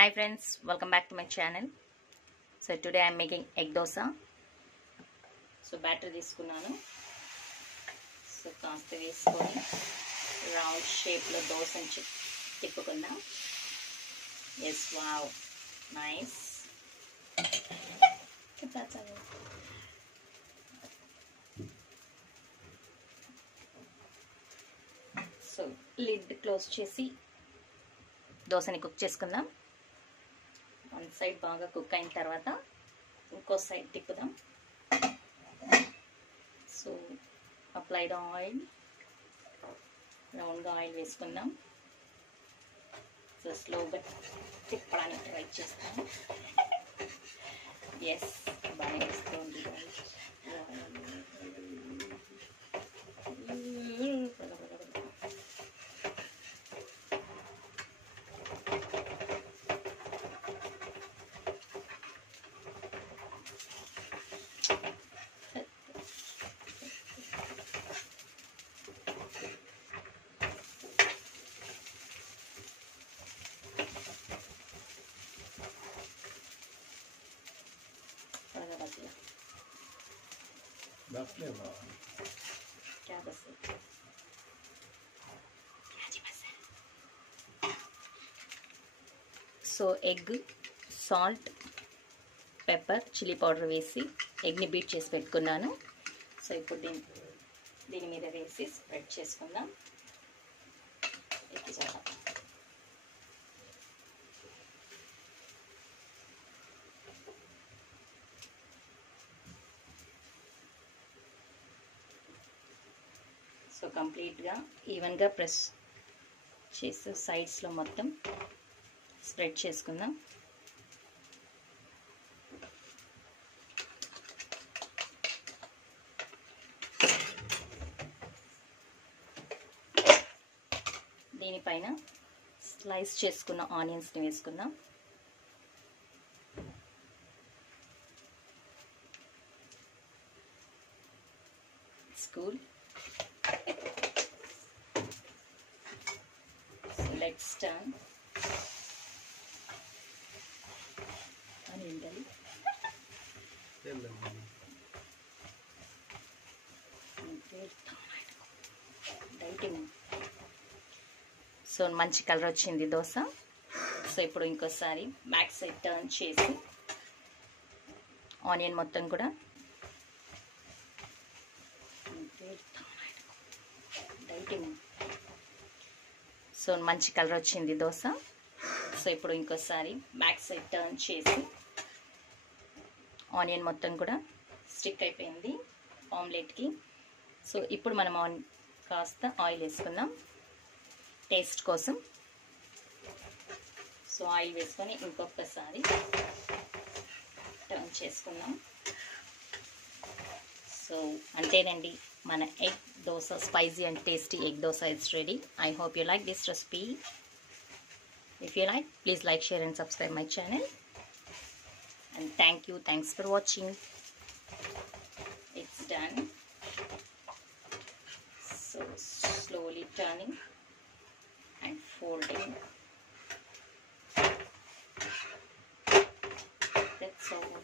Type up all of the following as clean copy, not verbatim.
Hi friends, welcome back to my channel. So today I am making egg dosa. So batter తీసుకున్నాను. So కాస్త వేసుకొని round shape లో దోసని తిప్పుకుందాం. Yes, wow. Nice. So lid close చేసి దోసని cook చేసుకుందాం. One side బాగా cook అయిన తర్వాత ఇంకో సైడ్ తిప్పుదాం. సో అప్లైడ్ ఆయిల్, రౌండ్గా ఆయిల్ వేసుకుందాం. సో స్లోగా తిప్పడానికి ట్రై చేస్తాం. ఎస్, బాగా వస్తుంది. क्या बस so egg, salt, pepper, chilli powder వేసి ఎగ్ని బీట్ చేసి పెట్టుకున్నాను. సో ఇప్పుడు దీని మీద వేసి స్ప్రెడ్ చేసుకుందాం. ఎగ్గి చేద్దాం. సో కంప్లీట్గా ఈవెన్గా ప్రెస్ చేసి సైడ్స్లో మొత్తం స్ప్రెడ్ చేసుకుందాం. దీనిపైన స్లైస్ చేసుకున్న ఆనియన్స్ని వేసుకుందాం. Cool. Let's turn unendally. So మంచి కలర్ వచ్చింది దోశ. సో ఇప్పుడు ఇంకోసారి బ్యాక్ సైడ్ టర్న్ చేసి ఆనియన్ మొత్తం కూడా సో మంచి కలర్ వచ్చింది దోశ. సో ఇప్పుడు ఇంకోసారి బ్యాక్ సైడ్ టర్న్ చేసి ఆనియన్ మొత్తం కూడా స్టిక్ అయిపోయింది ఆమ్లెట్కి. సో ఇప్పుడు మనం కాస్త ఆయిల్ వేసుకుందాం టేస్ట్ కోసం. సో ఆయిల్ వేసుకొని ఇంకొకసారి టర్న్ చేసుకుందాం. సో అంతేనండి, మన egg dosa, spicy and tasty egg dosa is ready. I hope you like this recipe. If you like, please like, share and subscribe my channel. And thanks for watching. It's done. So slowly turning and folding. That's all.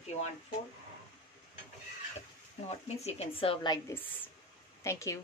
If you want fold, not means you can serve like this. Thank you.